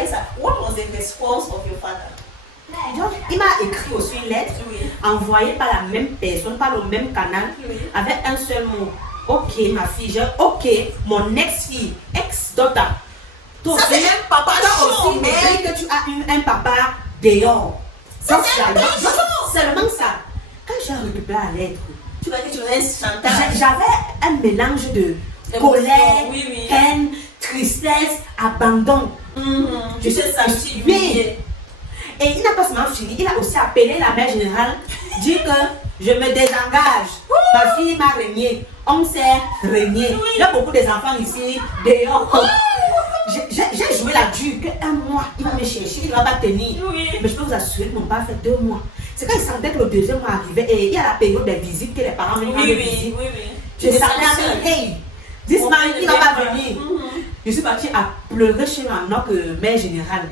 Aïssa, what was the response of your father? Donc, il m'a écrit aussi une lettre, envoyée par la même personne, par le même canal, avec un seul mot. Ok, ma fille, ok, mon ex-fille, ex-daughter. Ça, c'est un papa chaud, mais que tu as eu un papa dehors. Ça, c'est un papa chaud. Seulement ça. Quand j'ai récupéré la lettre, tu vas dire que tu faisais un chantage. J'avais un mélange de colère, haine, tristesse, abandon. Je suis sentie humiliée. Et il n'a pas seulement fini, il a aussi appelé la mère générale, dit que je me désengage. Ma fille m'a régné. On s'est régné. Il y a beaucoup d'enfants ici, dehors. J'ai joué la dure qu'un mois, il va me chercher, il ne va pas tenir. Mais je peux vous assurer qu'ils n'ont pas fait 2 mois. C'est quand il sentait que le deuxième mois arrivait et il y a la période des visites que les parents viennent rendre visite. Je savais, hey, this man, il ne va pas venir. Je suis partie à pleurer chez ma mère générale.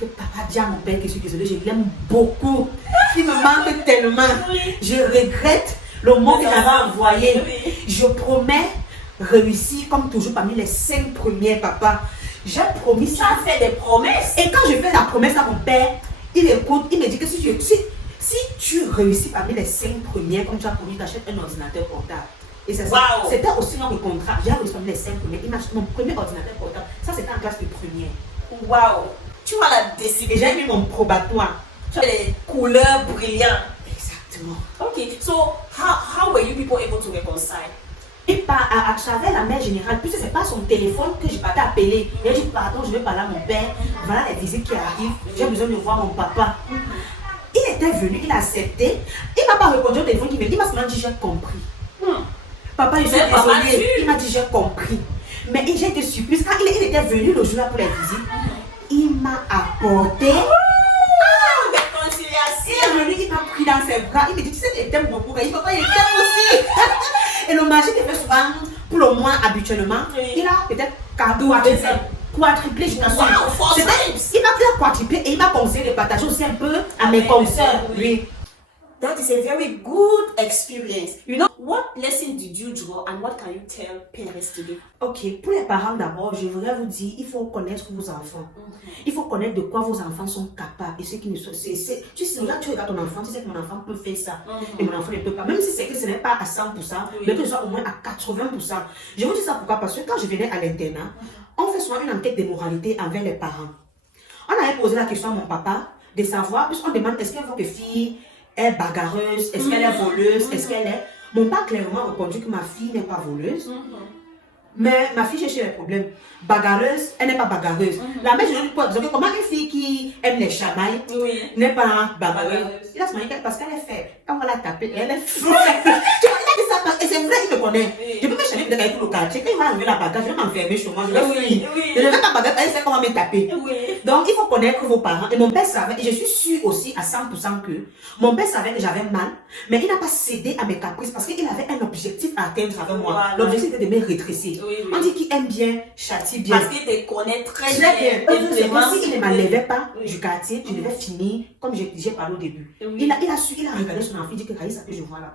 Que papa dit à mon père que je suis désolée, je l'aime beaucoup. Il me manque tellement. Je regrette le mot qu'il m'avait envoyé. Je promets réussir comme toujours parmi les 5 premiers papas. J'ai promis ça. Tu as fait des promesses. Et quand je fais la promesse à mon père, il écoute, il me dit que si tu réussis parmi les 5 premiers, comme tu as promis, tu achètes un ordinateur portable. Et c'est ça. C'était aussi dans le contrat. J'ai réussi parmi les 5 premiers. Il m'a acheté mon premier ordinateur portable. Ça, c'était en classe de première. Waouh! Tu vois la décision. Et j'ai mis mon probatoire. Tu as les couleurs brillantes. Exactement. Ok, so how were you people able to reconcile? Et à travers la mère générale, puisque c'est pas son téléphone que je partais appeler. Il a dit pardon, je vais parler à mon père. Voilà les visites qui arrivent. J'ai besoin de voir mon papa. Il était venu, il a accepté. Il m'a pas répondu au téléphone, il m'a seulement dit j'ai compris. Papa, je suis désolée. Il m'a dit j'ai compris. Mais j'ai été surprise quand il était venu le jour-là pour les visites. Il m'a apporté. Réconciliation. Il est venu, il m'a pris dans ses bras. Il me dit, tu sais, il t'aime beaucoup. Il papa, il t'aime aussi. Et le marché qu'il fait souvent, pour le moins habituellement, il a peut-être quadruplé, je t'assure. Il a quadruplé et il m'a conseillé de partager aussi un peu à mes consoeurs. Oui. That is a very good experience. You know, what lesson did you draw and what can you tell parents to do? Ok, pour les parents d'abord, je voudrais vous dire, il faut connaître vos enfants. Il faut connaître de quoi vos enfants sont capables et ce qui ne sont. Tu sais, là, tu regardes ton enfant, tu sais que mon enfant peut faire ça et mon enfant ne peut pas. Même si c'est que ce n'est pas à 100%, mais que ce soit au moins à 80%. Je vous dis ça pourquoi? Parce que quand je venais à l'internat, on fait souvent une enquête de moralité envers les parents. On avait posé la question à mon papa de savoir, puisqu'on demande est-ce que votre fille est bagarreuse, est-ce qu'elle est voleuse, est-ce qu'elle est... Mon père clairement répondu que ma fille n'est pas voleuse. Mais ma fille cherche les problèmes. Bagarreuse, elle n'est pas bagarreuse. La mère, je lui pose, comment une fille qui aime les chamailles n'est pas bagarreuse? Il a se marié parce qu'elle est faible. Quand on va la taper, elle est faible. Et c'est vrai, il me connaît. Je peux me changer peut-être avec tout le quartier. Quand il va arriver la bagarre, je vais m'enfermer chez moi. Je vais fuir. Je ne vais pas bagarre, elle sait comment me taper. Donc, il faut connaître vos parents. Et mon père savait, et je suis sûre aussi à 100% que mon père savait que j'avais mal, mais il n'a pas cédé à mes caprices parce qu'il avait un objectif à atteindre avec moi. L'objectif était de me redresser. On dit qu'il aime bien, châtie bien. Parce qu'il te connaît très bien. Si il ne m'enlevait pas du quartier, je devais finir comme j'ai parlé au début. Il a regardé son enfant, il dit que Raïssa, que je vois là.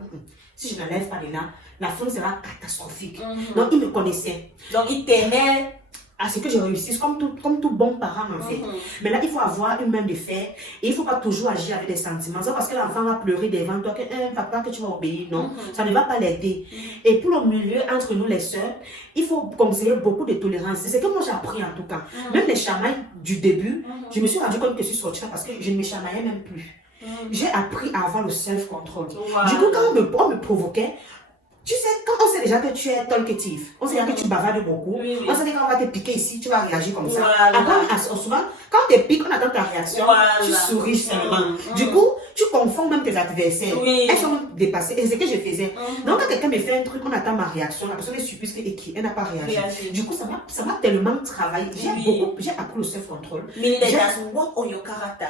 Si je n'enlève pas de là, la fin sera catastrophique. Donc il me connaissait. Donc il t'aimait à ce que je réussisse comme tout bon parent en fait. Mais là, il faut avoir une main de fer et il ne faut pas toujours agir avec des sentiments. C'est parce que l'enfant va pleurer devant toi que papa que tu vas obéir. Non, ça ne va pas l'aider. Et pour le milieu entre nous les sœurs, il faut conseiller beaucoup de tolérance. C'est ce que moi j'ai appris en tout cas. Même les chamailles du début, je me suis rendu compte que je suis sortie parce que je ne me chamaillais même plus. J'ai appris à avoir le self-control. Du coup, quand on me provoquait, tu sais, quand on sait déjà que tu es talkative, on sait déjà que tu bavardes beaucoup, on sait que quand on va te piquer ici, tu vas réagir comme ça. Après, souvent, quand on te pique, on attend ta réaction, tu souris seulement. Du coup, tu confonds même tes adversaires. Elles sont dépassées. Et c'est ce que je faisais. Donc, quand quelqu'un me fait un truc, on attend ma réaction, la personne est surprise qu'elle n'a pas réagi. Du coup, ça m'a tellement travaillé. J'ai appris le self-control. Meaning that has worked on your character.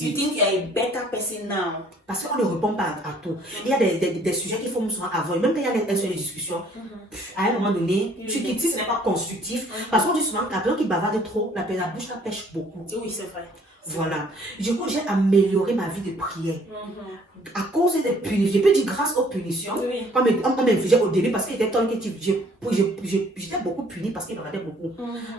You think you are a better person now. Parce qu'on ne répond pas à tout. Il y a des sujets qu'il faut souvent avoir. Même quand il y a une seule discussion, à un moment donné, tu quittes si ce n'est pas constructif. Parce qu'on dit souvent que la personne qui bavarde trop, la bouche la pêche beaucoup. Oui, c'est vrai. Voilà. Du coup, j'ai amélioré ma vie de prière. À cause des punitions, je peux dire grâce aux punitions, on m'infligeait au début parce qu'il était temps que j'étais beaucoup punie parce qu'il me regardait beaucoup.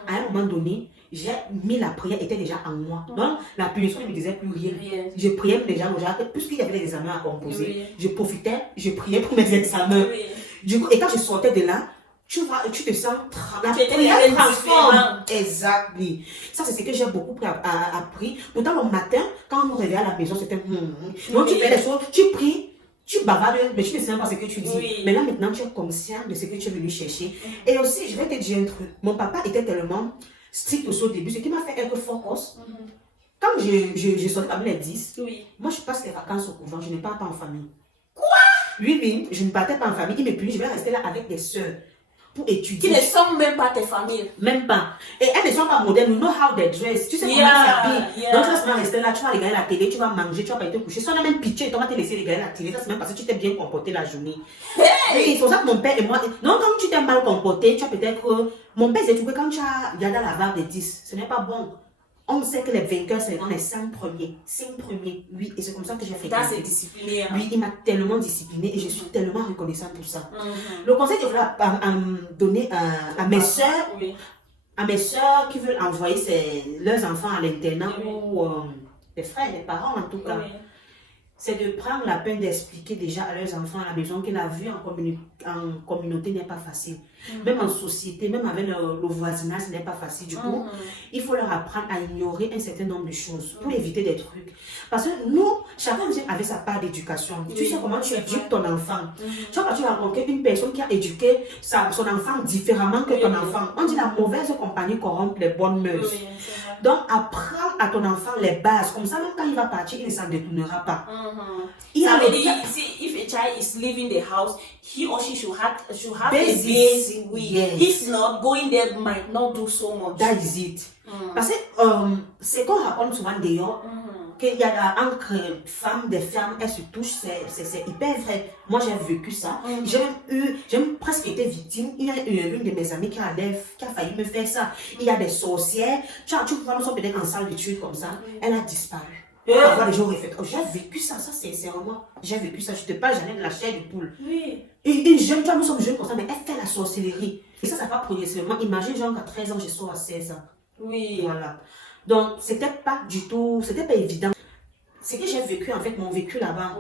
À un moment donné, j'ai mis la prière était déjà en moi. Donc, la punition ne me disait plus rien. Je priais pour les gens, puisqu'il y avait des examens à composer, je profitais, je priais pour mes examens. Du coup, et quand je sortais de là, tu te sens la prière transforme. Exactement. Ça, c'est ce que j'ai beaucoup appris. Pourtant, le matin, quand on nous réveillait à la maison, c'était donc, tu fais les choses, tu pries, tu bavardes, mais tu ne sais pas ce que tu dis. Mais là, maintenant, tu es conscient de ce que tu es venu chercher. Et aussi, je vais te dire un truc. Mon papa était tellement strict au début, ce qui m'a fait être focus. Quand je sortais parmi les 10, moi, je passe les vacances au couvent, je ne pars pas en famille. Quoi? Oui, je ne partais pas en famille. Il me punit, je vais rester là avec des soeurs. Pour étudier. Qui ne sont même pas tes familles. Même pas. Et elles ne sont pas modernes. You know how they dress. Tu sais comment elles s'habillent. Donc tu vas seulement rester là, tu vas regarder la télé, tu vas manger, tu vas pas te coucher. Sans même pitcher, tu vas te laisser regarder la télé. Ça c'est même parce que tu t'es bien comporté la journée. C'est pour ça que mon père et moi. Non, quand tu t'es mal comporté, tu as peut-être. Mon père s'est trouvé quand tu as regardé la barre des 10. Ce n'est pas bon. On sait que les vainqueurs, c'est dans les 5 premiers. 5 premiers, oui. Et c'est comme ça que j'ai fait. Ça, c'est discipliné. Oui, il m'a tellement discipliné et je suis tellement reconnaissante pour ça. Le conseil que je voulais donner à mes soeurs, à mes soeurs qui veulent envoyer leurs enfants à l'internat ou les frères, les parents en tout cas, c'est de prendre la peine d'expliquer déjà à leurs enfants à la maison que la vie en communauté n'est pas facile. Même en société, même avec le voisinage, ce n'est pas facile. Du coup, il faut leur apprendre à ignorer un certain nombre de choses pour éviter des trucs. Parce que nous, chacun vient avec sa part d'éducation. Tu sais comment tu éduques ton enfant. Tu vois, quand tu rencontres une personne qui a éduqué son enfant différemment que ton enfant. On dit la mauvaise compagnie corrompt les bonnes mœurs. Donc, apprends à ton enfant les bases. Comme ça, même quand il va partir, il ne s'en détournera pas. Ça veut dire, if a child is leaving the house, he or she should have a basic way. If not, going there might not do so much. That is it. Parce que c'est qu'on raconte souvent d'ailleurs qu'il y a entre des femmes, elles se touchent, c'est hyper vrai. Moi, j'ai vécu ça. J'ai presque été victime. Il y a une de mes amies qui a failli me faire ça. Il y a des sorcières. Tu vois, nous sommes peut-être en salle d'études comme ça. Elle a disparu. Avoir les gens réfléchissent. Oh, j'ai vécu ça, sincèrement. J'ai vécu ça. Je te parle jamais de la chair du poule. Une jeune, tu vois, nous sommes jeunes comme ça, mais elle fait la sorcellerie. Et ça va progressivement. Imagine, genre, qu'à 13 ans, je sors à 16 ans. Voilà. Donc, c'était pas évident. Ce que j'ai vécu, en fait, mon vécu là-bas.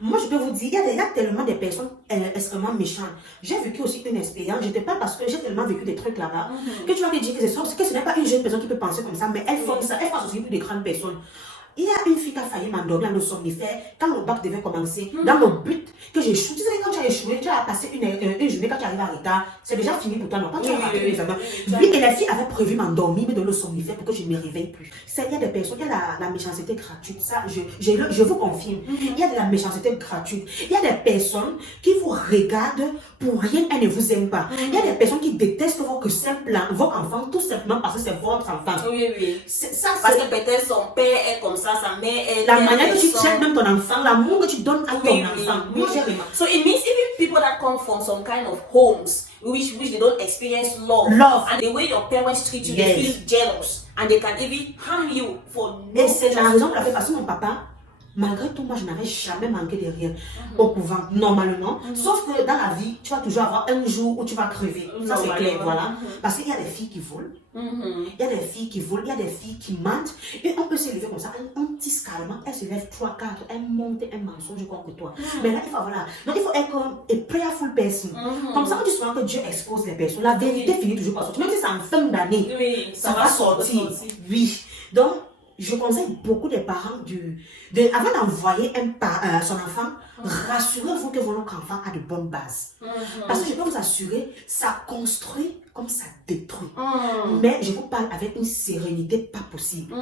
Moi, je peux vous dire, il y a tellement de personnes extrêmement méchantes. J'ai vécu aussi une expérience. Je ne pas parce que j'ai tellement vécu des trucs là-bas que tu vas te dire que ce n'est pas une jeune personne qui peut penser comme ça, mais elle fait ça. Elle fait aussi pour des grandes personnes. Il y a une fille qui a failli m'endormir en somnifère quand le bac devait commencer. Dans le but que j'échoue. Tu sais, quand tu as échoué, tu as passé une journée, quand tu arrives en retard, c'est déjà fini pour toi. Non, quand tu as raté l'examen. Oui, et la fille avait prévu m'endormir, mais dans le somnifère pour que je ne me réveille plus. Il y a des personnes, il y a la méchanceté gratuite. Ça, je vous confirme. Il y a de la méchanceté gratuite. Il y a des personnes qui vous regardent pour rien, elles ne vous aiment pas. Il y a des personnes qui détestent votre enfant tout simplement parce que c'est votre enfant. Parce que peut-être son père est comme ça. La manière que tu traites même ton enfant, l'amour que tu donnes à ton enfant. So it means even people that come from some kind of homes which they don't experience love. And the way your parents treat you, they feel jealous. And they can even harm you for no reason. Et c'est la raison pour laquelle, parce que mon papa, malgré tout, moi, je n'avais jamais manqué de rien au couvent, normalement. Sauf que dans la vie, tu vas toujours avoir un jour où tu vas crever. Ça, c'est clair, voilà. Parce qu'il y a des filles qui volent. Il y a des filles qui volent, il y a des filles qui mentent. Et on peut se lever comme ça, on tisse carrément, elle se lève 3, 4, elle monte un mensonge contre toi. Mais là, il faut, voilà. Donc, il faut être a prayerful person. Comme ça, on dit souvent que Dieu expose les personnes. La vérité finit toujours par sortir. Même si c'est en fin d'année, ça va sortir. Oui. Donc, je conseille beaucoup des parents avant d'envoyer son enfant, rassurez-vous que votre enfant a de bonnes bases. Parce que je peux vous assurer, ça construit comme ça détruit. Mais je vous parle avec une sérénité pas possible.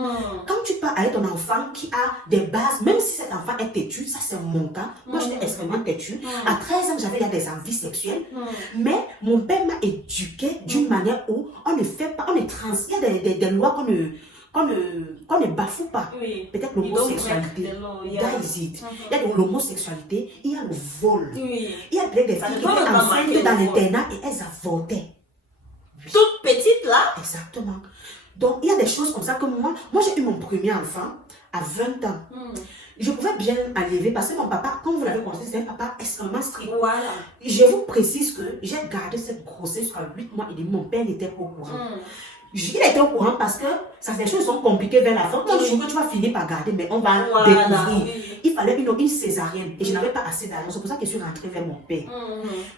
Quand tu parles avec ton enfant qui a des bases, même si cet enfant est têtu, ça c'est mon cas. Moi j'étais extrêmement têtu. À 13 ans, j'avais des envies sexuelles. Mais mon père m'a éduqué d'une manière où on ne fait pas, il y a des lois qu'on ne bafoue pas. Peut-être l'homosexualité. Il y a l'homosexualité, il y a le vol. Il y a des filles qui étaient enceintes dans l'internat et elles avortaient. Toutes petites là? Exactement. Donc, il y a des choses comme ça que moi j'ai eu mon premier enfant à 20 ans. Je pouvais bien enlever parce que mon papa, comme vous l'avez constaté, c'est un papa extrêmement strict. Voilà. Je vous précise que j'ai gardé cette grossesse jusqu'à 8 mois et demi. Mon père n'était pas au courant. Il était au courant parce que les choses sont compliquées vers la fin. Quand je veux, tu vas finir par garder, mais on va découvrir. Il fallait une césarienne et je n'avais pas assez d'argent. C'est pour ça que je suis rentrée vers mon père.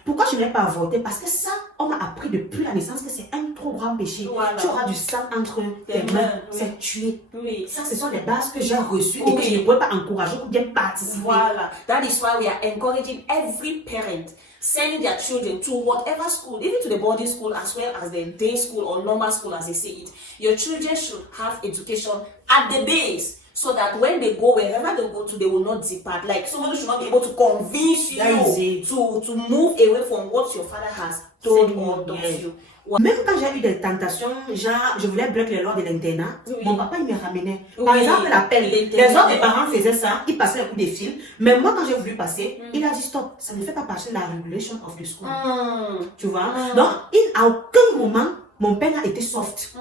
Pourquoi je n'ai pas avorté? Parce que ça, on m'a appris depuis la naissance que c'est un trop grand péché. Tu auras du sang entre tes mains, c'est tué. Ça, ce sont les bases que j'ai reçues et que je ne pouvais pas encourager ou bien participer. Voilà. That is why we are encouraging every parent sending their children to whatever school, even to the boarding school as well as the day school or normal school as they say it. Your children should have education at the base so that when they go, wherever they go to, they will not depart. Like somebody should not be able to convince you to move away from what your father has told or taught you. Même quand j'ai eu des tentations, genre, je voulais break les lois de l'internat, mon papa, il me ramenait. Par exemple, l'appel. Les autres parents faisaient ça, ils passaient un coup de fil. Mais moi, quand j'ai voulu passer, il a dit stop, ça ne fait pas partie de la regulation of the school. Tu vois? Donc, à aucun moment, mon père a été soft.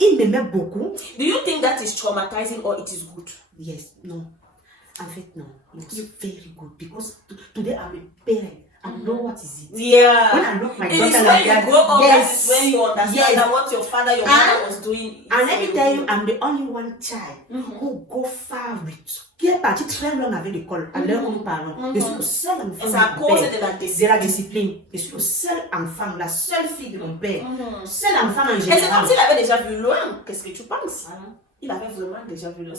Il m'aimait beaucoup. Do you think that is traumatizing or it is good? Yes, no. En fait, no. It was very good because today I'm a parent. I know what is it. Yeah. When I look my It daughter is when like you that, grow up, that is when you understand that what your father, your mother was doing. And let me tell you, I'm the only one child who go far with. Qui est parti très loin avec l'école, à l'heure où nous parlons. Je suis le seul enfant C'est à cause de la discipline. Je suis le seul enfant, la seule fille de mon père. Seul enfant en Et c'est général. comme s'il avait déjà vu loin. Qu'est-ce que tu penses? Il avait vraiment déjà vu loin.